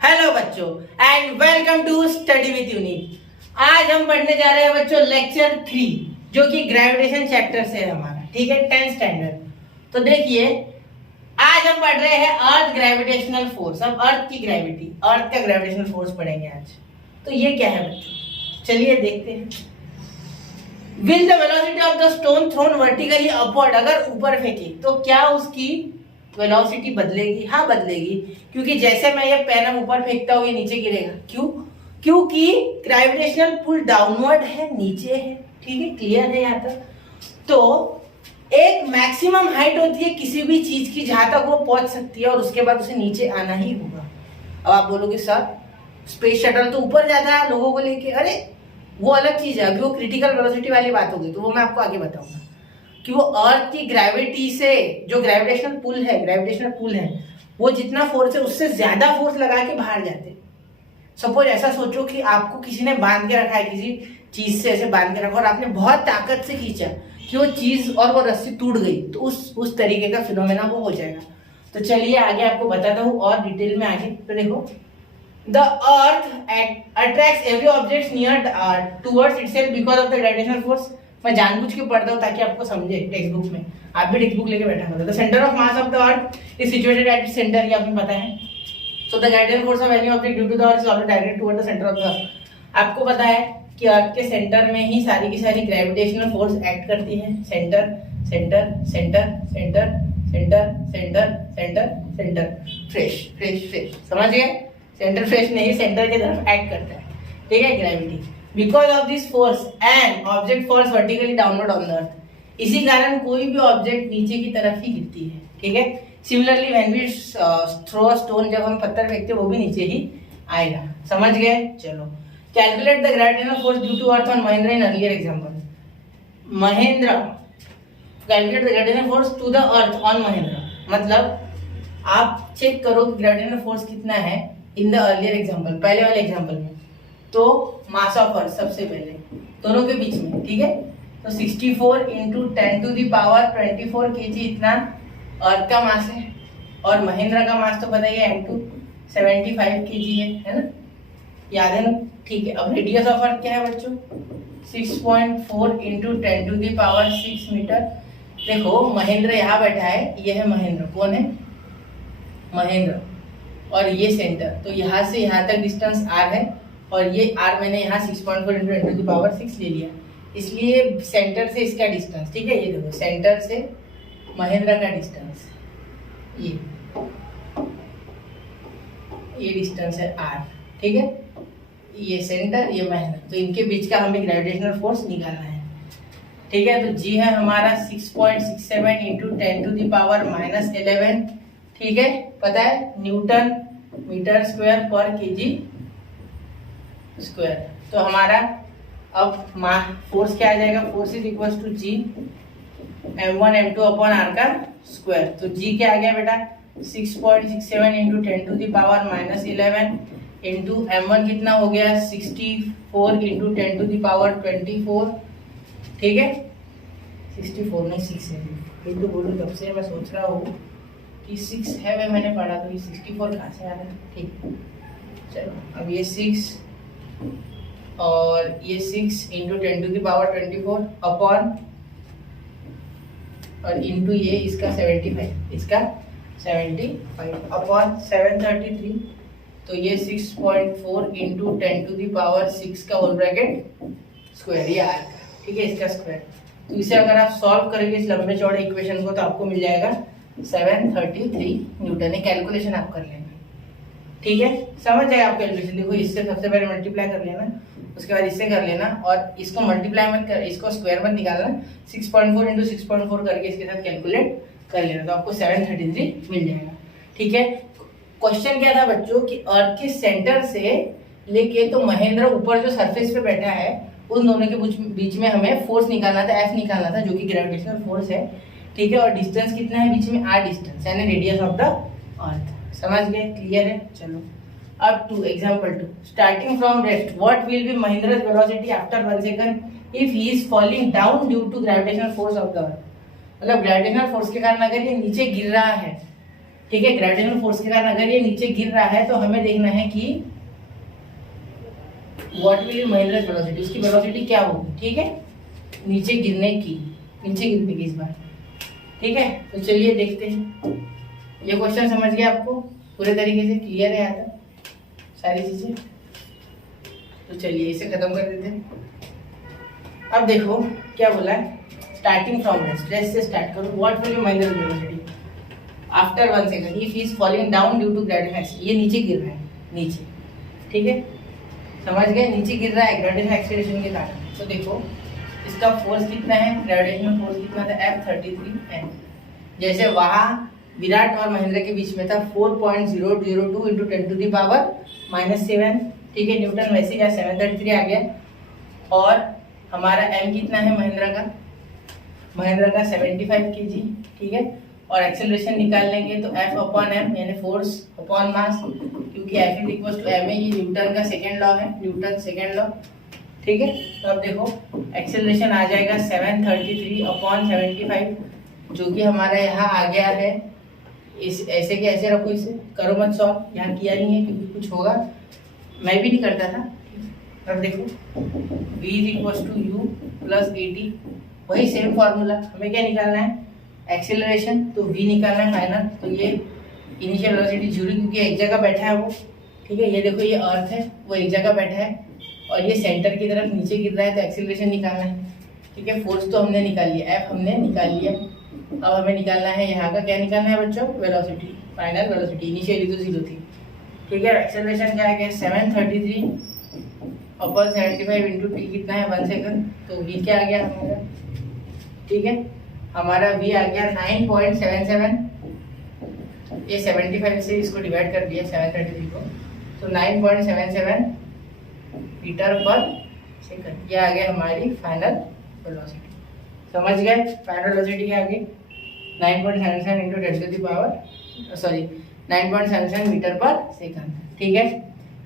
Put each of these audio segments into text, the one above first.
Hello बच्चों and welcome to study with Unique. आज हम पढ़ने जा रहे हैं बच्चों लेक्चर 3 जो कि ग्रेविटेशन चैप्टर से है हमारा, ठीक है, 10th स्टैंडर्ड। तो देखिए आज हम पढ़ रहे हैं अर्थ ग्रेविटेशनल फोर्स। अब अर्थ की ग्रेविटी, अर्थ का ग्रेविटेशनल फोर्स पढ़ेंगे आज। तो ये क्या है बच्चों, चलिए देखते हैं। Will the velocity of the stone thrown vertically upward, अगर ऊपर फेंके तो क्या उसकी वेलोसिटी बदलेगी? हाँ बदलेगी, क्योंकि जैसे मैं ये पेन ऊपर फेंकता हूँ ये नीचे गिरेगा। क्यों? क्योंकि ग्रेविटेशनल पुल डाउनवर्ड है, नीचे है, ठीक है, क्लियर है यहाँ तक। तो एक मैक्सिमम हाइट होती है किसी भी चीज की जहां तक वो पहुंच सकती है और उसके बाद उसे नीचे आना ही होगा। अब आप बोलोगे सर स्पेस शटल तो ऊपर जाता है लोगों को लेके, अरे वो अलग चीज है, अभी वो क्रिटिकल वेलोसिटी वाली बात होगी, तो वो मैं आपको आगे बताऊंगा कि वो अर्थ की ग्रेविटी से जो ग्रेविटेशनल पुल है वो जितना फोर्स है उससे ज्यादा फोर्स लगा के बाहर जाते। सपोज ऐसा सोचो कि आपको किसी ने बांध के रखा है, किसी चीज से ऐसे बांध के रखा और आपने बहुत ताकत से खींचा कि वो चीज और वो रस्सी टूट गई, तो उस तरीके का फिनोमेना वो हो जाएगा। तो चलिए आगे आपको बताता हूँ और डिटेल में आगे। तो देखो, the earth attracts every object near towards itself because of the gravitational force. मैं जानबूझ के पढ़ता हूँ ताकि आपको समझे टेक्स्ट बुक में, आप भी टेक्स्ट बुक लेके बैठा करो। The centre of mass of the earth is situated at its centre, ये आपको पता है। So the gravitational force of any object due to the earth is always directed toward the centre of the earth. आपको पता है कि अर्थ के centre में ही सारी की सारी ग्रेविटेशनल फोर्स एक्ट करती है। Centre centre centre centre centre centre centre centre, fresh fresh fresh, समझ गए? सेंटर फ्रेश नहीं, सेंटर की तरफ एक्ट करता है, ठीक है, gravity. Because of this force an object falls vertically downward on the earth. इसी कारण कोई भी ऑब्जेक्ट नीचे की तरफ ही गिरती है, ठीक है। Similarly when we throw a stone, जब हम पत्थर फेंकते हैं वो भी नीचे ही आएगा, समझ गए? चलो, calculate the gravitational force due to earth on Mahendra in earlier example. Mahendra calculate the gravitational force to the earth on Mahendra, मतलब आप चेक करो कि ग्रेविटेशनल फोर्स कितना है इन द अर्लियर एग्जांपल, पहले वाले एग्जांपल में। तो मास ऑफ अर्थ सबसे पहले दोनों के बीच में, ठीक है। तो 64 into 10 to the power 24 kg इतना अर्थ का मास है, और महेंद्र का मास तो पता ही है m2 75 kg है ना, याद है ना? ठीक है। अब रेडियस ऑफ अर्थ क्या है बच्चों? 6.4 into 10 to the power 6 metre. देखो महेंद्र यहाँ बैठा है, ये है महेंद्र, कौन है? महेंद्र, और ये सेंटर, तो यहाँ से यहाँ तक डिस्टेंस r है, और ये r मैंने यहाँ 6.4 इंटू 10 टू द पावर 6 ले लिया, इसलिए सेंटर से इसका डिस्टेंस, ठीक है, ये देखो सेंटर से महेंद्र का डिस्टेंस, ये डिस्टेंस है r, ठीक है। ये सेंटर, ये महेंद्र, तो इनके बीच का हमें ग्रेविटेशनल फोर्स निकालना है, ठीक है। तो जी है हमारा 6.67 इंटू 10 टू द पावर -11, ठीक है, पता है, न्यूटन मीटर स्क्वायर पर केजी स्क्वायर। तो हमारा अब फोर्स क्या आ जाएगा? Force is equal to G m1 m2 upon r का स्क्वायर। तो जी क्या आ गया बेटा? 6.67 into 10 to the power -11 into m1 कितना हो गया? 64 इंटू 10 टू द पावर 24, ठीक है। 64 नहीं 6 है, इंटू बोलूँ तब से मैं सोच रहा हूँ कि 6 है, वे मैंने पढ़ा, तो ये 64 कहाँ से आ रहा है? ठीक, चलो अब ये 6 और ये 6 into 10 to the power 24 upon, और इंटू ये इसका 75, इसका 75 अपॉन 733, तो ये 6.4 इंटू 10 टू द पावर 6 का होल ब्रैकेट स्क्वायर, ये आर का, ठीक है, इसका स्क्वायर। तो इसे अगर आप सॉल्व करेंगे इस लंबे चौड़े इक्वेशन को, तो आपको मिल जाएगा 733 न्यूटन। ये कैलकुलेशन आप कर लेना, ठीक है, समझ जाए आप कैलकुलेशन। देखो इससे सबसे पहले मल्टीप्लाई कर लेना, उसके बाद इससे कर लेना, और इसको मल्टीप्लाई मत कर, इसको स्क्वायर मत निकालना, 6.4 इंटू 6.4 करके इसके साथ कैलकुलेट कर लेना, तो आपको 733 मिल जाएगा, ठीक है। क्वेश्चन क्या था बच्चों कि अर्थ के सेंटर से लेके तो महेंद्र ऊपर जो सरफेस पे बैठा है उन दोनों के बीच में हमें फोर्स निकालना था, एफ निकालना था, जो कि ग्रेविटेशनल फोर्स है, ठीक है। और डिस्टेंस कितना है बीच में? r डिस्टेंस, यानी रेडियस ऑफ द अर्थ, समझ गए? क्लियर है? चलो अब to example 2, starting from rest what will be Mahendra's velocity after 1 second if he is falling down due to gravitational force of the earth. मतलब ग्रेविटेशनल फोर्स के कारण अगर ये नीचे गिर रहा है ठीक है। ग्रेविटेशनल फोर्स के कारण अगर ये नीचे गिर रहा है तो हमें देखना है कि what will be Mahindra's velocity, उसकी वेलोसिटी क्या होगी, ठीक है, नीचे गिरने की इस बार, ठीक है। तो चलिए देखते हैं। ये क्वेश्चन समझ गए आपको पूरे तरीके से, क्लियर है यहाँ तक सारी चीजें? तो चलिए इसे खत्म कर देते हैं। अब देखो क्या बोला है, स्टार्टिंग फ्रॉम रेस्ट से स्टार्ट करो। What will be Mahindra's velocity after 1 second if he is falling down due to gravitational, ये नीचे गिर रहा है, नीचे, ठीक है, समझ गए, नीचे गिर रहा है ग्रेविटेशनल एक्सीलरेशन के कारण। तो देखो इसका फोर्स कितना है, ग्रेविटेशनल फोर्स कितना था, F33 N। जैसे वहां विराट और महेंद्र के बीच में था 4.002 इंटू 10⁻⁻7, ठीक है, न्यूटन, वैसे क्या 733 आ गया। और हमारा M कितना है महेंद्र का 75 kg, ठीक है। और एक्सेलरेशन निकाल लेंगे तो F अपॉन M यानी फोर्स अपॉन मास, क्योंकि F is equal to M, ये न्यूटन का सेकेंड लॉ है, न्यूटन सेकेंड लॉ, ठीक है। तो अब देखो एक्सेलरेशन आ जाएगा 733 अपॉन 75, जो कि हमारा यहाँ आ गया है। इस ऐसे के ऐसे रखो, इसे करो मत सॉल्व, यहाँ किया नहीं है क्योंकि कुछ होगा, मैं भी नहीं करता था। अब देखो V is equal to U plus AT, वही सेम फॉर्मूला, हमें क्या निकालना है, एक्सेलरेशन, तो V निकालना है फाइनल। तो ये इनिशियल वेलोसिटी 0 क्योंकि एक जगह बैठा है वो, ठीक है। ये देखो ये अर्थ है, वो एक जगह बैठा है और ये सेंटर की तरफ नीचे गिर रहा है, तो एक्सेलरेशन निकालना है, ठीक है। फोर्स तो हमने निकाल लिया, F हमने निकाल लिया। अब हमें निकालना है यहाँ का, क्या निकालना है बच्चों, वेलोसिटी, फाइनल वेलोसिटी। इनिशियली तो 0 थी, ठीक है। एक्सेलरेशन क्या है, 733 अपॉन 75 इंटू टी कितना है 1 सेकंड, तो V क्या आ गया हमारा, ठीक है। हमारा V आ गया 9.77, ये 75 से इसको डिवाइड कर दिया 733 को, तो 9.77 मीटर पर सेकंड, ये आ गया हमारी फाइनल वेलोसिटी। समझ गए, फाइनल वेलोसिटी क्या आ गई 9.77 इंटू 9.77 मीटर पर सेकंड, ठीक है।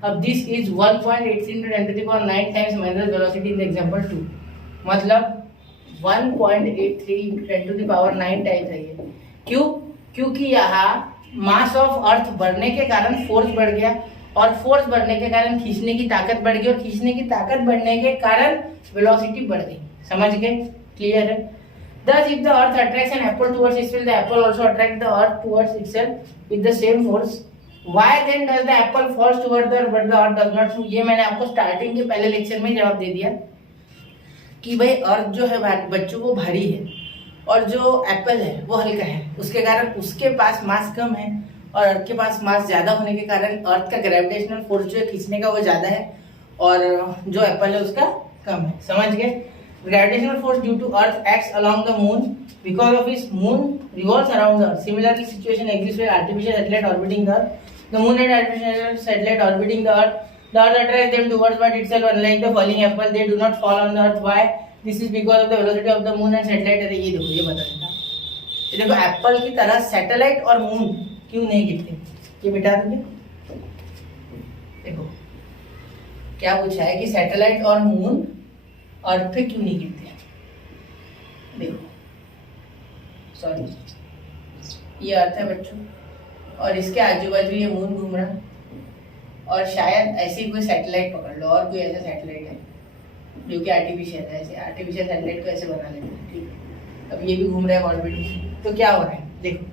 अब this is 1.83 into 10⁻9 times Mahindra's velocity in example 2, मतलब 1.83 इंटू 10⁻9 टाइम्स है ये। क्यों? क्योंकि यहाँ मास ऑफ अर्थ बढ़ने के कारण फोर्स बढ़ गया, और फोर्स बढ़ने के कारण खींचने की ताकत बढ़ गई, और खींचने की ताकत बढ़ने के कारण वेलोसिटी बढ़ गई। समझ गए, क्लियर है। Thus, if the earth attracts an apple towards itself, the apple also attracts the earth towards itself with the same force. Why then does the apple falls towards the earth but the earth does not? ये मैंने आपको starting के पहले lecture में जवाब दे दिया कि भाई अर्थ जो है बच्चों वो भारी है और जो एप्पल है वो हल्का है, उसके कारण उसके पास मास कम है, और अर्थ के पास मास ज्यादा होने के कारण अर्थ का ग्रेविटेशनल फोर्स जो है खींचने का वो ज्यादा है, और जो एप्पल है उसका कम है। समझ गए। Gravitational force due to Earth acts along the moon because of its moon revolves around the Earth. Similarly, situation exists with artificial satellite orbiting the Earth. The moon and artificial satellite orbiting the Earth. The Earth attracts them towards but itself. Unlike the falling apple, they do not fall on the Earth. Why? This is because of the velocity of the moon and satellite. अरे ये देखो, ये बता देता। ये देखो Apple की तरह सैटेलाइट और मून क्यों नहीं गिरते, ये मिटा दोगे। देखो क्या पूछा है कि सैटेलाइट और मून अर्थ पे क्यों नहीं गिरते। देखो सॉरी, ये अर्थ है बच्चों, और इसके आजू बाजू ये मून घूम रहा, और शायद ऐसी कोई सैटेलाइट पकड़ लो, और कोई ऐसा सैटेलाइट है जो कि आर्टिफिशियल है, ऐसे आर्टिफिशियल सैटेलाइट को ऐसे बना लेते हैं, ठीक है। अब ये भी घूम रहा है ऑर्बिट में, तो क्या हो रहा है देखो,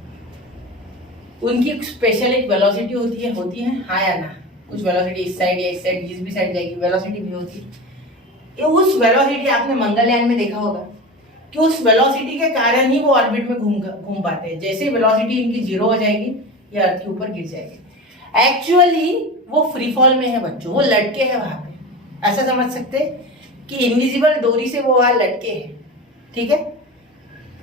उनकी स्पेशल एक वेलोसिटी होती है हाँ या ना, कुछ वेलोसिटी इस साइड या इस साइड जिस भी साइड जाएगी वेलोसिटी भी होती है। उस वेलोसिटी आपने मंगलयान में देखा होगा कि उस वेलोसिटी के कारण ही वो ऑर्बिट में घूम पाते हैं। जैसे वेलोसिटी इनकी 0 हो जाएगी, ये अर्थ के ऊपर गिर जाएगी। एक्चुअली वो फ्री फॉल में है बच्चों, वो लटके हैं वहां पे, ऐसा समझ सकते कि इनविजिबल डोरी से वो वहां लटके हैं, ठीक है।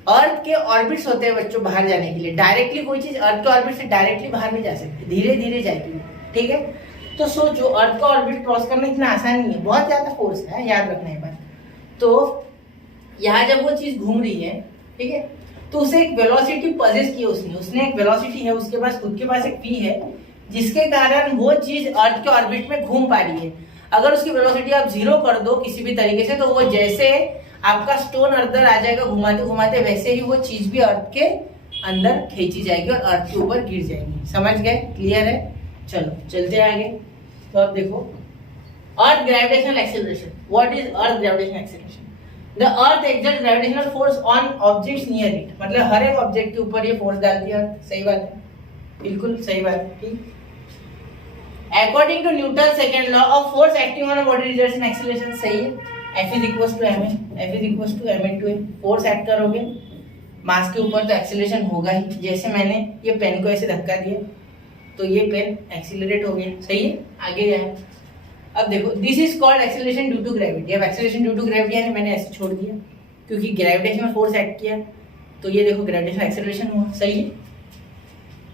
अर्थ के ऑर्बिट्स होते हैं बच्चों बाहर जाने के लिए, डायरेक्टली कोई चीज अर्थ के ऑर्बिट से डायरेक्टली बाहर नहीं जा सकती, धीरे धीरे जाएगी, ठीक है। तो सोचो अर्थ का ऑर्बिट क्रॉस करना इतना आसान नहीं है, बहुत ज्यादा फोर्स है, याद रखना है बात। तो यहाँ जब वो चीज घूम रही है, ठीक है, तो उसे एक वेलोसिटी पजेस की उसने एक वेलोसिटी है, उसके पास खुद के पास एक v है, जिसके कारण वो चीज अर्थ के ऑर्बिट में घूम पा रही है। अगर उसकी वेलोसिटी आप 0 कर दो किसी भी तरीके से, तो वो जैसे आपका स्टोन अर्थ आ जाएगा घुमाते घुमाते, वैसे ही वो चीज भी अर्थ के अंदर खींची जाएगी और अर्थ के ऊपर गिर जाएगी। समझ गए? क्लियर है? चलो चलते हैं आगे। तो अब देखो अर्थ gravitational acceleration. What is earth gravitational acceleration? The earth exert gravitational force on objects near it. मतलब हर एक ऑब्जेक्ट के ऊपर ये फोर्स डालती है। सही बात है, बिल्कुल सही बात है। ठीक, according to Newton second law of force acting on a body results in acceleration. सही है, F is equal to M F is equal to M into A. Force act करोगे मास के ऊपर तो एक्सेलरेशन होगा ही। जैसे मैंने ये पेन को ऐसे धक्का दिया तो ये पेन एक्सीलरेट हो गया। सही है, आगे जाए। अब देखो this is called acceleration due to gravity. अब एक्सेलरेशन ड्यू टू ग्रेविटी यानी मैंने ऐसे छोड़ दिया क्योंकि ग्रेविटेशनल फोर्स एक्ट किया, तो ये देखो ग्रेविटेशनल एक्सेलरेशन हुआ। सही है।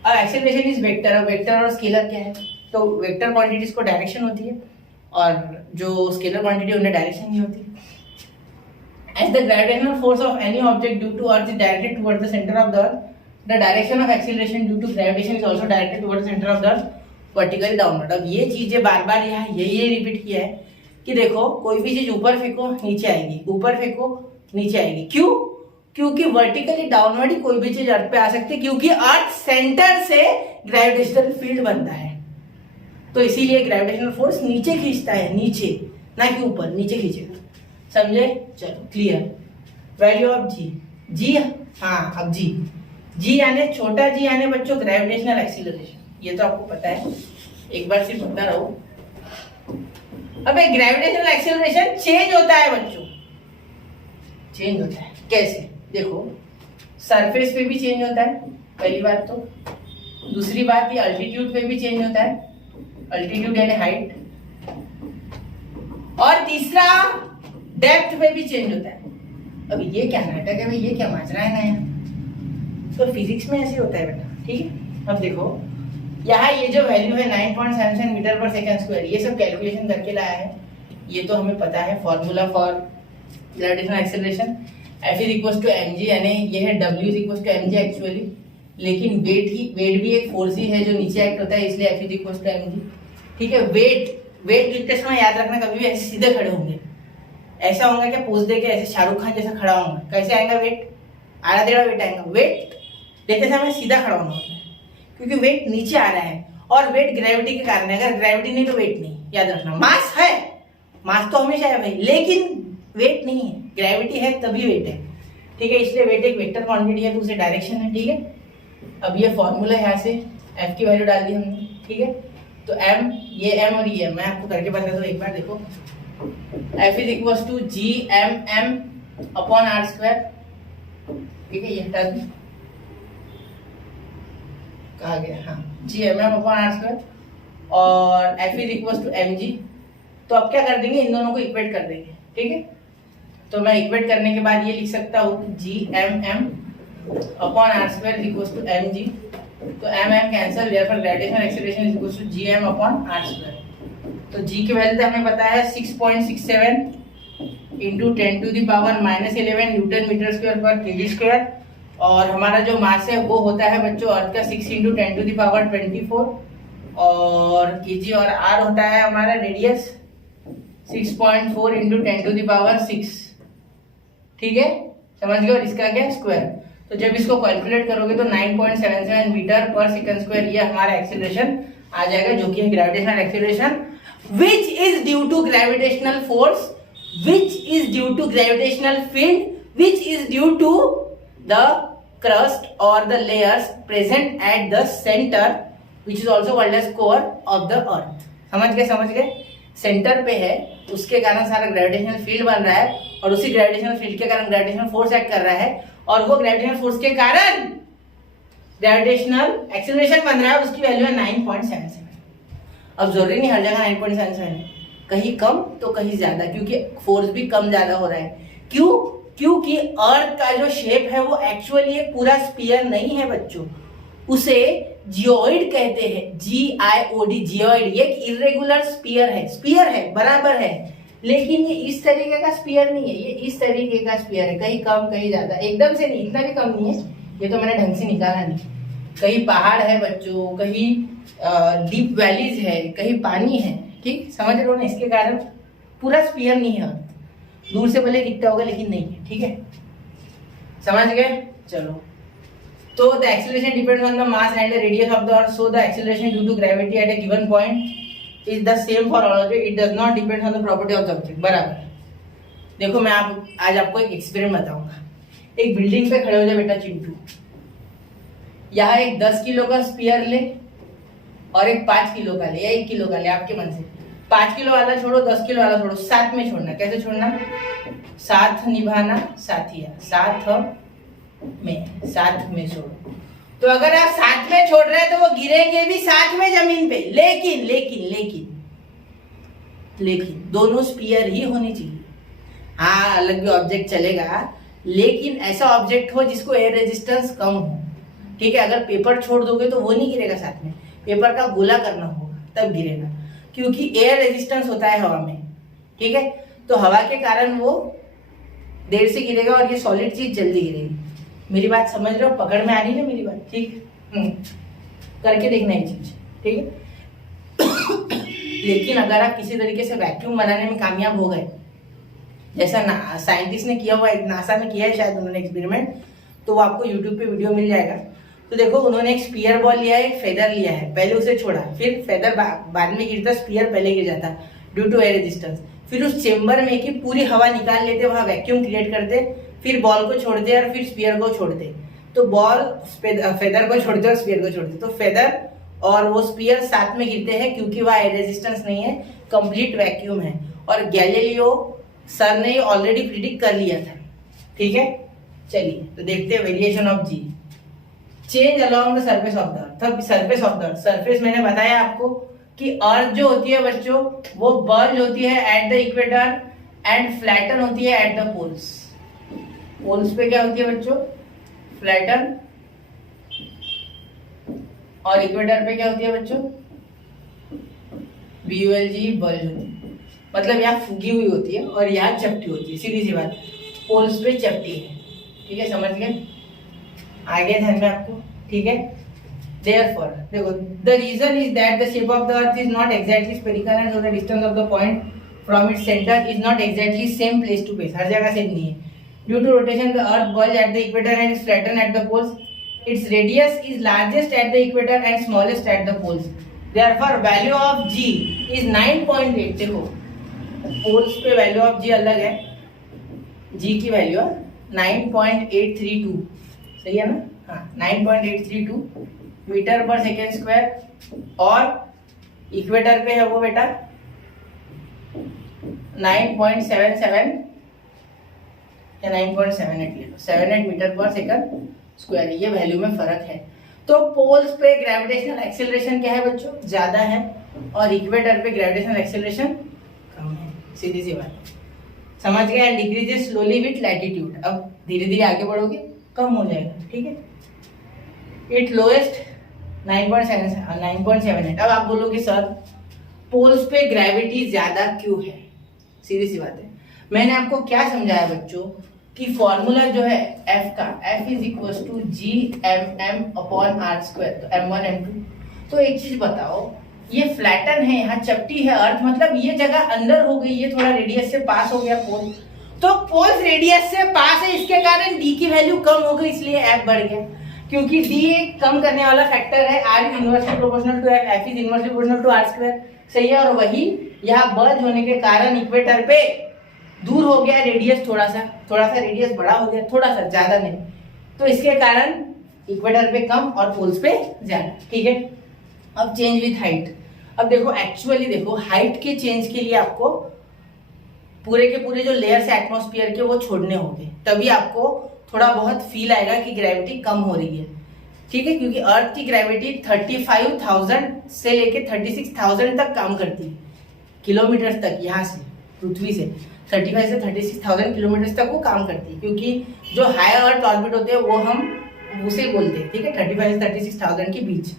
अब एक्सेलरेशन इज वेक्टर। अब वेक्टर और स्केलर क्या है? तो वेक्टर क्वांटिटीज को डायरेक्शन होती है और जो स्केलर क्वांटिटी उन्हें डायरेक्शन नहीं होती। As the gravitational force of any object due to Earth is directed towards the center of the Earth, the direction of acceleration due to gravitation is also directed towards the center of the Earth, vertically downward. अब ये चीजें बार बार यहाँ यही repeat किया है कि देखो कोई भी चीज ऊपर फेंको नीचे आएगी, ऊपर फेंको नीचे आएगी। क्यों? क्योंकि वर्टिकली डाउनवर्ड ही कोई भी चीज अर्थ पे आ सकती है, क्योंकि अर्थ सेंटर से ग्रेविटेशनल फील्ड बनता है। तो इसीलिए ग्रेविटेशनल फोर्स नीचे खींचता है, नीचे ना कि ऊपर, नीचे खींचेगा। समझे? चलो क्लियर। वैल्यू ऑफ जी। जी हाँ, अब जी यानी छोटा जी यानी बच्चों ग्रेविटेशनल एक्सीलरेशन। ये तो आपको पता है, एक बार सिर्फ पता रहो। अब एक ग्रेविटेशनल एक्सीलरेशन चेंज होता है बच्चों, चेंज होता है। कैसे? देखो सरफेस पे भी चेंज होता है, पहली बात तो। दूसरी बात ये अल्टीट्यूड पे भी चेंज होता है, अल्टीट्यूड यानी हाइट। और तीसरा डेप्थ पे भी चेंज होता है। अब ये क्या नाटक है भाई, ये क्या माजरा है नया? तो फिजिक्स में ऐसे होता है बेटा। ठीक है, अब देखो यहाँ ये जो वैल्यू है 9.77 मीटर पर सेकंड स्क्वायर, ये सब कैलकुलेशन करके लाया है। ये तो हमें पता है formula for gravitational acceleration. F is equal to mg यानी ये है W is equal to mg actually, लेकिन वेट भी एक फोर्स ही है जो नीचे एक्ट होता है, इसलिए F is equal to mg। ठीक है, वेट लिखते समय याद रखना कभी भी ऐसे सीधे खड़े होंगे। ऐसा होगा क्या पोज दे के ऐसे शाहरुख खान जैसा खड़ा होगा? कैसे आएगा वेट? आड़ा टेढ़ा वेट आएगा। वेट लेते समय सीधा खड़ा होना होता है क्योंकि वेट नीचे आ रहा है और वेट ग्रेविटी के कारण है। अगर ग्रेविटी नहीं तो वेट नहीं, याद रखना। मास है, मास तो हमेशा है भाई, लेकिन वेट नहीं है। ग्रेविटी है तभी वेट है। ठीक है, इसलिए वेट एक वेक्टर क्वांटिटी है तो उसे डायरेक्शन है। ठीक है, अब ये फॉर्मूला यहाँ से F की वैल्यू डाल दी हमने। ठीक है, तो M, ये M और ये M मैं आपको करके बता दूं एक बार। देखो F is equal to G M M upon R square. ठीक है, ये हटा दूं, कहा गया, हाँ, G M M upon R square और F is equal to M G. तो अब क्या कर देंगे, इन दोनों को इक्वेट कर देंगे। ठीक है, तो मैं इक्वेट करने के बाद ये लिख सकता हूँ G M M upon R square is equal to M G. तो M M cancel, therefore gravitational acceleration is equal to G M upon R square. तो जी की वैल्यू तो हमें पता है 6.67 into 10 to the power -11 newton metre square पर KG square. और हमारा जो मास है वो होता है बच्चों अर्थ का 6 इंटू 10 टू द पावर 24 और केजी, और आर होता है हमारा radius 6.4 into 10 to the power 6। ठीक है, समझ गए? और इसका क्या स्क्वायर। तो जब इसको कैलकुलेट करोगे तो 9.77 मीटर पर सेकंड स्क्वायर ये हमारा एक्सेलरेशन आ जाएगा, जो कि है gravitational acceleration which is due to gravitational force, which is due to gravitational field, which is due to the crust or the layers present at the center, which is also called as core of the earth। समझ गए? Centre पे है, उसके कारण सारा gravitational field बन रहा है और उसी ग्रेविटेशनल फील्ड के कारण ग्रेविटेशनल फोर्स एक्ट कर रहा है और वो ग्रेविटेशनल फोर्स के कारण ग्रेविटेशनल एक्सेलरेशन बन रहा है। उसकी वैल्यू है 9.77। अब जरूरी नहीं हर जगह 9.77 है, कहीं कम तो कहीं ज्यादा, क्योंकि फोर्स भी कम ज्यादा हो रहा है। क्यों? क्योंकि अर्थ का जो शेप है वो एक्चुअली एक पूरा स्फीयर नहीं है बच्चों, उसे जियोइड कहते हैं। GIOD, geoid. ये एक इरेगुलर स्फीयर है, बराबर है, लेकिन ये इस तरीके का स्फीयर नहीं है, ये इस तरीके का स्फीयर है, कहीं कम कहीं ज्यादा, एकदम से नहीं, इतना भी कम नहीं है। ये तो मैंने ढंग से निकाला नहीं। कहीं पहाड़ है बच्चों, कहीं डीप वैलीज है, कहीं पानी है। ठीक, समझ रहे हो ना? इसके कारण पूरा स्फीयर नहीं है, दूर से भले दिखता होगा लेकिन नहीं है। ठीक है, समझ गए? चलो तो the acceleration depends on the mass and the radius of the earth, so the acceleration due to gravity at a given point is the same for all object, it does not depend on the property of the object. बराबर। देखो मैं आज आपको एक experiment बताऊंगा। एक building पे खड़े हो जाए बेटा चिंटू, यहाँ एक 10 किलो का स्पीयर ले और एक 5 किलो का ले या 1 किलो का ले, आपके मन से। 5 किलो वाला छोड़ो, 10 किलो वाला छोड़ो, साथ में छोड़ना। कैसे छोड़ना? साथ निभाना, साथिया, साथ में छोड़ो। तो अगर आप साथ में छोड़ रहे हैं तो वो गिरेंगे भी साथ में जमीन पे, लेकिन लेकिन लेकिन लेकिन दोनों स्पीयर ही होने चाहिए। हाँ, अलग भी ऑब्जेक्ट चलेगा, लेकिन ऐसा ऑब्जेक्ट हो जिसको एयर रेजिस्टेंस कम हो। ठीक है, अगर पेपर छोड़ दोगे तो वो नहीं गिरेगा साथ में, पेपर का गोला करना होगा तब गिरेगा, क्योंकि एयर रेजिस्टेंस होता है हवा में। ठीक है, तो हवा के कारण वो देर से गिरेगा और ये सॉलिड चीज जल्दी गिरेगी। मेरी बात समझ रहे हो? पकड़ में आ रही है मेरी बात? ठीक, करके देखना ये चीज। ठीक है लेकिन अगर आप किसी तरीके से वैक्यूम बनाने में कामयाब हो गए, जैसा साइंटिस्ट ने किया हुआ है, नासा में किया है शायद उन्होंने एक्सपेरिमेंट, तो वो आपको यूट्यूब पे वीडियो मिल जाएगा। तो देखो, उन्होंने एक स्पीयर बॉल लिया है, एक फेदर लिया है, पहले उसे छोड़ा, फिर फेदर बाद में गिरता, स्पीयर पहले गिर जाता ड्यू टू एयर रेजिस्टेंस। फिर उस चेम्बर में की पूरी हवा निकाल लेते, वहां वैक्यूम क्रिएट करते, फिर बॉल को छोड़ते और फिर स्पीयर को छोड़ते। तो बॉल फेदर को छोड़ते और स्पीयर को छोड़ते, तो फेदर और वो स्पीयर साथ में गिरते हैं, क्योंकि वह एयर रेजिस्टेंस नहीं है, कंप्लीट वैक्यूम है। और गैलीलियो सर ने ऑलरेडी प्रिडिक्ट कर लिया था। ठीक है, चलिए तो देखते हैं variation of G. Change along the surface of the earth. Surface of the earth, surface मैंने बताया आपको कि अर्थ जो होती है बच्चों, वो बल्ज होती है at the equator and flatten होती है एट द पोल्स। पोल्स पे क्या होती है बच्चों? फ्लैटन, और इक्वेटर पे क्या होती है बच्चों? BULG, बल्ज होती है। मतलब यहाँ फूगी हुई होती है और यहाँ चपटी होती है, सीधी सी बात। पोल्स पे चपटी है। ठीक है, समझ गए? आगे ध्यान में आपको। ठीक है, therefore देखो, the reason is that the shape of the earth is not exactly spherical and so the distance of the point from its center is not exactly same place to place, हर जगह same नहीं है। Due to rotation the earth bulge at the equator and is flattened at the poles, its radius is largest at the equator and smallest at the poles, therefore value of G is 9.8। देखो, poles पे value of G अलग है, G की value है 9.832, सही है ना? हाँ, 9.832 मीटर पर सेकेंड स्क्वायर, और इक्वेटर पे है वो बेटा 9.77 या 9.78 ले लो, 78 मीटर पर सेकंड स्क्वायर। ये वैल्यू में फर्क है। तो पोल्स पे ग्रेविटेशनल एक्सेलरेशन क्या है बच्चों? ज्यादा है, और इक्वेटर पे ग्रेविटेशनल एक्सेलरेशन कम है। सीधी सी बात, समझ गए? And decreases slowly with latitude. अब धीरे धीरे आगे बढ़ोगे कम हो जाएगा। ठीक है, इट लोएस्ट 9.78। अब आप बोलोगे सर पोल्स पे ग्रेविटी ज्यादा क्यों है? सीधी सी बात है, मैंने आपको क्या समझाया बच्चों कि फॉर्मूला जो है F का, F is equal to G/m/r², तो m1 m2। तो एक चीज बताओ, ये फ्लैटन है, यहाँ चपटी है अर्थ, मतलब ये जगह अंदर हो गई, ये थोड़ा रेडियस से पास हो गया पोल, तो पोल्स रेडियस से पास है, इसके कारण डी की वैल्यू कम हो गई, इसलिए एफ बढ़ गया। क्योंकि डी एक कम करने वाला फैक्टर है, R is inversely proportional to F, F is inversely proportional to r², सही है। और वही यहाँ बल्ज होने के कारण इक्वेटर पे दूर हो गया रेडियस, थोड़ा सा रेडियस बड़ा हो गया, थोड़ा सा, ज्यादा नहीं। तो इसके कारण इक्वेटर पे कम और पोल्स पे ज्यादा। ठीक है, अब चेंज विथ हाइट। अब देखो, एक्चुअली देखो, हाइट के चेंज के लिए आपको पूरे के पूरे जो लेयर्स है एटमॉस्फेयर के वो छोड़ने होंगे, तभी आपको थोड़ा बहुत फील आएगा कि ग्रेविटी कम हो रही है। ठीक है, क्योंकि अर्थ की ग्रेविटी 35,000 से लेके 36,000 तक काम करती है, किलोमीटर तक, यहाँ से पृथ्वी से 35 से 36,000 किलोमीटर तक वो काम करती है। क्योंकि जो हायर अर्थ ऑर्बिट होते हैं वो हम उसे बोलते हैं। ठीक है, 35 से 36,000 के बीच।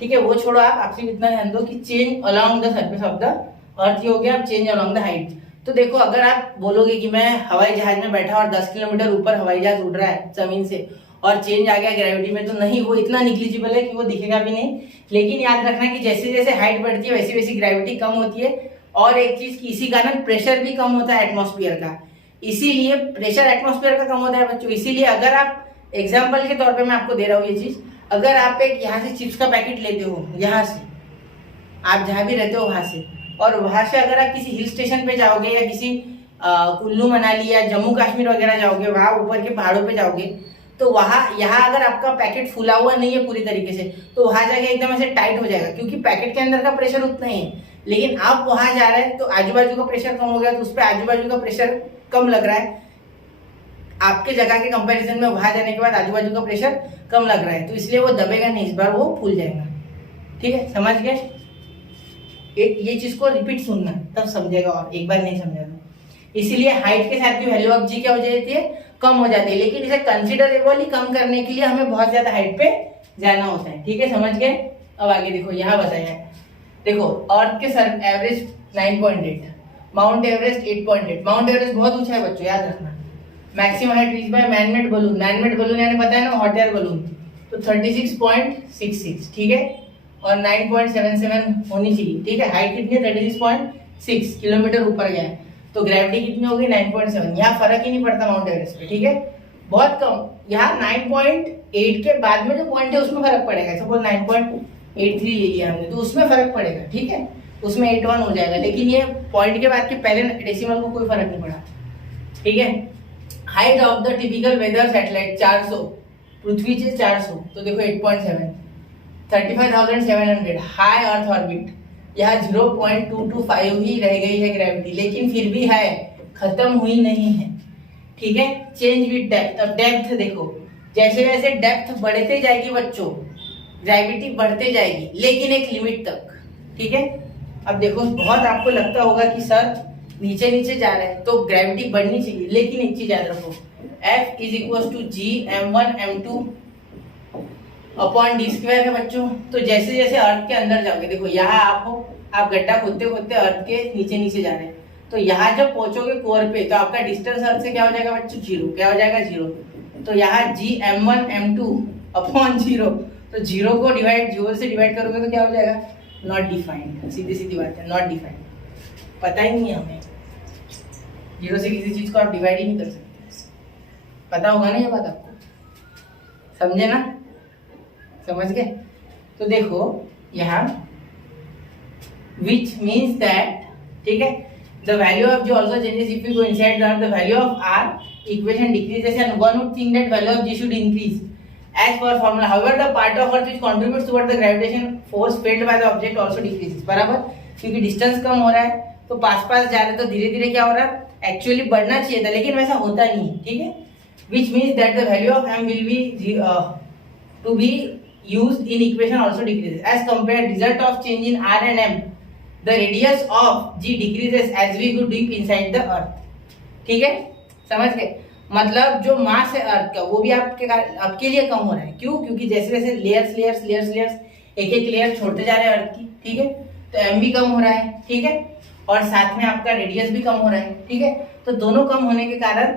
ठीक है, वो छोड़ो, आप सिर्फ इतना ध्यान दो कि change along the surface of the अर्थ हो गया, अब चेंज अलोंग द हाइट। तो देखो, अगर आप बोलोगे कि मैं हवाई जहाज में बैठा और 10 किलोमीटर ऊपर हवाई जहाज उड़ रहा है जमीन से और चेंज आ गया ग्रेविटी में, तो नहीं, वो इतना निग्लिजिबल है कि वो दिखेगा भी नहीं। लेकिन याद रखना कि जैसे जैसे हाइट बढ़ती है वैसी वैसी ग्रेविटी कम होती है। और एक चीज की, इसी कारण प्रेशर भी कम होता है एटमॉस्फेयर का, इसीलिए प्रेशर एटमॉस्फेयर का कम होता है बच्चों। इसीलिए अगर आप एग्जाम्पल के तौर पे मैं आपको दे रहा हूँ ये चीज। अगर आप एक यहाँ से चिप्स का पैकेट लेते हो, यहाँ से आप जहाँ भी रहते हो वहां से, और वहां से अगर आप किसी हिल स्टेशन पे जाओगे या किसी कुल्लू मनाली या जम्मू कश्मीर वगैरह जाओगे, वहां ऊपर के पहाड़ों पे जाओगे, तो वहां यहाँ अगर आपका पैकेट फूला हुआ नहीं है पूरी तरीके से, तो वहां जाके एकदम ऐसे टाइट हो जाएगा, क्योंकि पैकेट के अंदर का प्रेशर उतना ही है। लेकिन आप वहां जा रहे हैं तो आजू बाजू का प्रेशर कम हो गया, तो उस पर आजू बाजू का प्रेशर कम लग रहा है। आपके जगह के कंपैरिजन में वहां जाने के बाद आजू बाजू का प्रेशर कम लग रहा है, तो इसलिए वो दबेगा नहीं, इस बार वो फूल जाएगा। ठीक है, समझ गए? ये चीज को रिपीट सुनना, तब समझेगा, और एक बार नहीं समझेगा। इसीलिए हाइट के साथ भी वैल्यू ऑफ जी क्या हो जाती है, कम हो जाती है। लेकिन इसे कंसिडरेबली कम करने के लिए हमें बहुत ज्यादा हाइट पे जाना होता है। ठीक है, समझ गए? अब आगे देखो, यहाँ बताया देखो, अर्थ के sir average 9.8, mount Everest 8.8। Mount Everest बहुत ऊंचा है बच्चों, याद रखना। Maximum height reach by manmade balloon, manmade balloon यानी पता है ना, हॉट एयर बलून, तो 36.66। ठीक है, और 9.77 होनी चाहिए। ठीक है, हाइट कितनी है, 36.6 किलोमीटर ऊपर गया है, तो ग्रेविटी कितनी होगी, 9.7। यहाँ फर्क ही नहीं पड़ता माउंट एवरेस्ट पे। ठीक है, बहुत कम। यहाँ 9.8 के बाद में जो पॉइंट है उसमें फर्क पड़ेगा। सपोज 9.83 ले लिया हमने, तो उसमें फर्क पड़ेगा। ठीक है, उसमें 81 हो जाएगा, लेकिन ये पॉइंट के बाद के पहले डेसिमल को कोई फर्क नहीं पड़ा। ठीक है, height of the typical weather satellite 400, पृथ्वी से 400, तो देखो 8.7, 35,700। हाई अर्थ ऑर्बिट, यहाँ 0.225 ही रह गई है ग्रेविटी, लेकिन फिर भी है, खत्म हुई नहीं है। ठीक है, चेंज विद डेप्थ। अब डेप्थ देखो, जैसे जैसे डेप्थ बढ़ते जाएगी बच्चों, ग्रेविटी बढ़ते जाएगी, लेकिन एक लिमिट तक। ठीक है, अब देखो, बहुत आपको लगता होगा कि सर नीचे नीचे जा रहे हैं तो ग्रेविटी बढ़नी चाहिए, लेकिन एक चीज याद रखो, F = G m1 m2 upon D square है बच्चों। तो जैसे जैसे अर्थ के अंदर जाओगे, देखो यहाँ आप हो, आप गड्ढा खोदते खोदते अर्थ के नीचे नीचे जा रहे हैं, तो यहाँ जब पहुंचोगे कोर पे, तो आपका डिस्टेंस अर्थ से क्या हो जाएगा बच्चों, 0। क्या हो जाएगा, 0। तो यहाँ G m1 m2 अपॉन 0, तो 0 को जीरो से डिवाइड करोगे तो क्या हो जाएगा, नॉट डिफाइंड। सीधी सीधी बात है, नॉट डिफाइंड, पता ही नहीं है हमें। 0 से किसी चीज को आप डिवाइड ही नहीं कर सकते, पता होगा ना ये बात आपको, समझे ना? समझ गए? तो देखो यहाँ which means that, ठीक है, the value of G also changes if we go inside the value of R equation decreases and one would think that value of G should increase as per formula. However, the part of Earth which contributes toward the gravitation force felt by the object also decreases. बराबर, क्योंकि distance कम हो रहा है तो पास पास जा रहे, तो धीरे धीरे क्या हो रहा है, एक्चुअली बढ़ना चाहिए था, लेकिन वैसा होता नहीं। ठीक है, which means that the value of M will be to be used in equation also decreases as compared result of change in R and M, the radius of G decreases as we go deep inside the earth. ठीक है, समझ गए? मतलब जो मास है अर्थ का, वो भी आपके लिए कम हो रहा है। क्यों? क्योंकि जैसे जैसे लेयर्स लेयर्स लेयर्स लेयर्स एक एक लेयर छोड़ते जा रहे हैं अर्थ की, ठीक है, तो एम भी कम हो रहा है। ठीक है, और साथ में आपका रेडियस भी कम हो रहा है। ठीक है, तो दोनों कम होने के कारण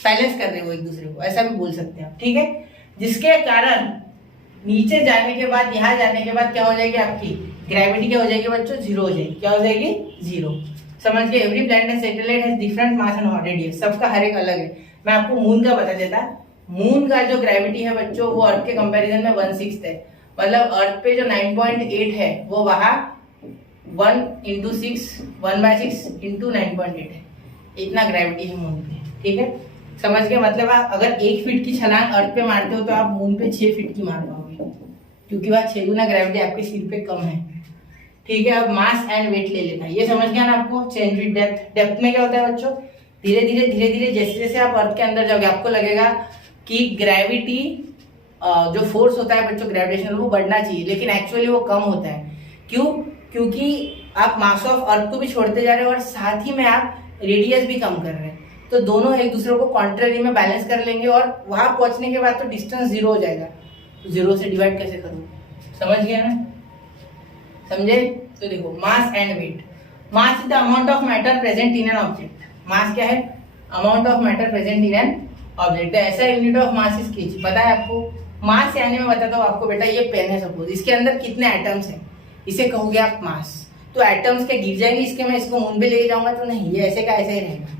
बैलेंस कर रहे हो एक दूसरे को, ऐसा भी बोल सकते हैं आप। ठीक है, जिसके कारण नीचे जाने के बाद, यहाँ जाने के बाद क्या हो जाएगी, आपकी ग्रेविटी क्या हो जाएगी बच्चों, 0 हो जाएगी। क्या हो जाएगी, 0। समझ गए? Every planet and satellite has different mass and radius, सबका हर एक अलग है। मैं आपको मून का बता देता, मून का जो ग्रेविटी है बच्चों, वो अर्थ के कंपैरिजन में 1/6 है। मतलब अर्थ पे जो 9.8 है, वो वहां 1 × 6 1/6 × 9.8 है, इतना ग्रेविटी है मून पे। ठीक है, समझ गए? मतलब आप अगर 1 फीट की छलांग अर्थ पे मारते हो तो आप मून पे 6 फीट की मार पाओगे, क्योंकि वह 6 गुना ग्रेविटी आपके सिर पे कम है। ठीक है, अब मास एंड वेट ले लेना, ये समझ गया ना आपको? Change with depth. डेप्थ में क्या होता है बच्चों, धीरे धीरे जैसे जैसे आप अर्थ के अंदर जाओगे, आपको लगेगा कि ग्रेविटी जो फोर्स होता है बच्चों ग्रेविटेशनल, वो बढ़ना चाहिए, लेकिन एक्चुअली वो कम होता है। क्यों? क्योंकि आप मास ऑफ अर्थ को भी छोड़ते जा रहे हो और साथ ही में आप रेडियस भी कम कर रहे हैं, तो दोनों एक दूसरे को कॉन्ट्ररी में बैलेंस कर लेंगे, और वहां पहुंचने के बाद तो डिस्टेंस 0 हो जाएगा। तो 0 से डिवाइड कैसे करोगे? समझ गया ना? समझे? तो देखो, mass and weight. Mass is the amount of matter present in an object. Mass क्या है? Amount of matter present in an object. ऐसा unit of mass is KG. पता है आपको? मास यानी मैं बताता हूँ आपको बेटा, ये पेन है सपोज, इसके अंदर कितने एटम्स हैं, इसे कहोगे आप मास। तो एटम्स के गिर जाएंगे इसके, मैं इसको मून पे लेके जाऊंगा तो नहीं, ये ऐसे का ऐसे ही रहेगा।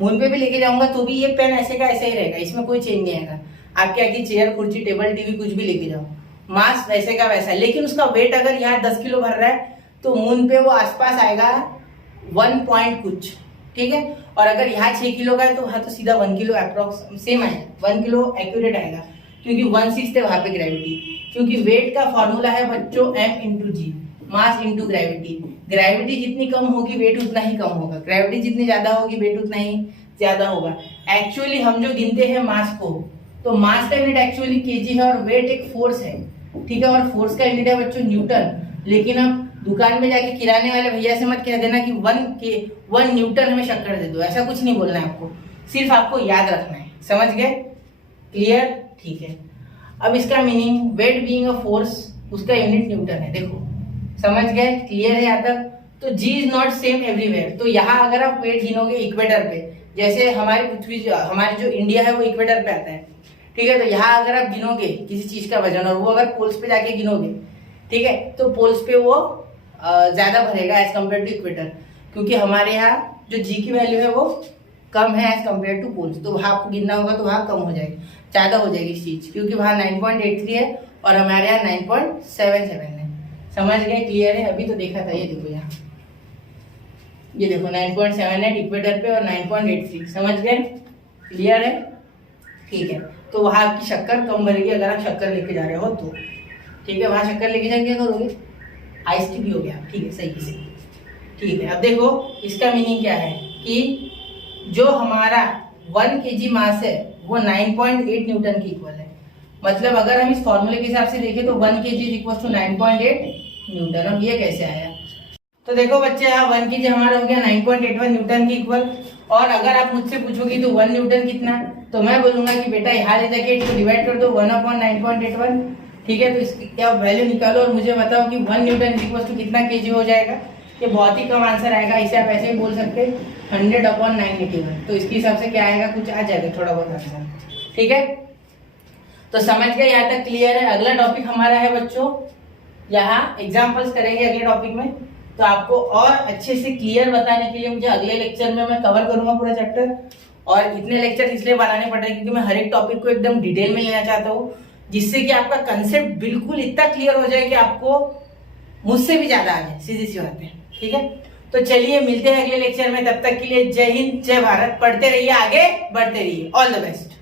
मून पे भी लेके जाऊंगा तो भी ये पेन ऐसे का ऐसे ही रहेगा, इसमें कोई चेंज नहीं आएगा। आपके आगे चेयर, कुर्सी, टेबल, टीवी कुछ भी लेके जाओ, मास वैसे का वैसा है। लेकिन उसका वेट अगर यहाँ 10 किलो भर रहा है तो मून पे वो आसपास आएगा 1 पॉइंट कुछ, ठीक है। और अगर यहाँ 6 किलो का है तो वहाँ तो सीधा 1 किलो अप्रोक्स सेम आएगा, 1 किलो एक्यूरेट आएगा, क्योंकि 1/6 है वहां पे ग्रेविटी। क्योंकि वेट का फॉर्मूला है बच्चों m इंटू जी, मास इंटू ग्रेविटी। ग्रेविटी जितनी कम होगी वेट उतना ही कम होगा, ग्रेविटी जितनी ज्यादा होगी वेट उतना ही ज्यादा होगा। एक्चुअली हम जो गिनते हैं मास को, तो मास का यूनिट एक्चुअली केजी है और वेट एक फोर्स है, ठीक है। और फोर्स का यूनिट है बच्चों न्यूटन। लेकिन अब दुकान में जाके किराने वाले भैया से मत कह देना कि 1 न्यूटन हमें शक्कर दे दो, ऐसा कुछ नहीं बोलना है आपको, सिर्फ आपको याद रखना है। समझ गए? क्लियर? ठीक है। अब इसका meaning weight being a force, उसका यूनिट न्यूटन है। देखो समझ गए? क्लियर है यहाँ तक? तो G is not same everywhere. तो यहाँ अगर आप वेट गिनोगे इक्वेटर पे, जैसे हमारी पृथ्वी, हमारी जो इंडिया है वो इक्वेटर पे आता है, ठीक है। तो यहाँ अगर आप गिनोगे किसी चीज का वजन और वो अगर पोल्स पे जाके गिनोगे, ठीक है, तो पोल्स पे वो ज्यादा भरेगा एज कम्पेयर टू इक्वेटर, क्योंकि हमारे यहाँ जो जी की वैल्यू है वो कम है एज कम्पेयर टू पोल्स। तो वहां आपको गिनना होगा तो वहां कम हो जाएगी, ज्यादा हो जाएगी इस चीज, क्योंकि वहां 9.83 है और हमारे यहाँ 9.77 है। समझ गए? क्लियर है? अभी तो देखा था, ये देखो यहाँ, ये देखो 9.78 इक्वेटर पे और 9.83। समझ गए? क्लियर है? ठीक है। तो वहां आपकी शक्कर कम भरेगी अगर आप शक्कर लेके जा रहे हो तो, ठीक है। वहां शक्कर लेके जाके क्या करोगे? आइस टी भी हो गया, ठीक है, सही से, ठीक है। अब देखो इसका मीनिंग क्या है कि जो हमारा 1 kg मास है वो 9.8 न्यूटन की इक्वल है। मतलब अगर हम इस फॉर्मूले के हिसाब से देखें तो 1 kg is equal to 9.8 newton. और ये कैसे आया? तो देखो बच्चे, यहाँ 1 kg हमारा हो गया 9.81 न्यूटन की इक्वल। और अगर आप मुझसे पूछोगे तो 1 न्यूटन कितना, तो मैं बोलूंगा कि बेटा यहाँ ले जाके इसको डिवाइड कर दो 1/9.81, ठीक है। तो इसकी क्या वैल्यू निकालो और मुझे बताओ कि 1 न्यूटन इज इक्वल टू कितना केजी हो जाएगा। ये बहुत ही कम आंसर आएगा, इसे आप ऐसे ही बोल सकते 100/981। तो इसके हिसाब से क्या आएगा, कुछ आ जाएगा थोड़ा बहुत आंसर, ठीक है। तो समझ गए? यहाँ तक क्लियर है? अगला टॉपिक हमारा है बच्चों, यहाँ एग्जाम्पल्स करेंगे अगले टॉपिक में। तो आपको और अच्छे से क्लियर बताने के लिए मुझे अगले लेक्चर में मैं कवर करूंगा पूरा चैप्टर। और इतने लेक्चर इसलिए बनाने पड़ रहे हैं क्योंकि मैं हर एक टॉपिक को एकदम डिटेल में लेना चाहता हूँ, जिससे कि आपका कंसेप्ट बिल्कुल इतना क्लियर हो जाए कि आपको मुझसे भी ज्यादा आ जाए, सीधी सी बात है, ठीक है। तो चलिए मिलते हैं अगले लेक्चर में, तब तक के लिए जय हिंद, जय भारत। पढ़ते रहिए, आगे बढ़ते रहिए। All the best.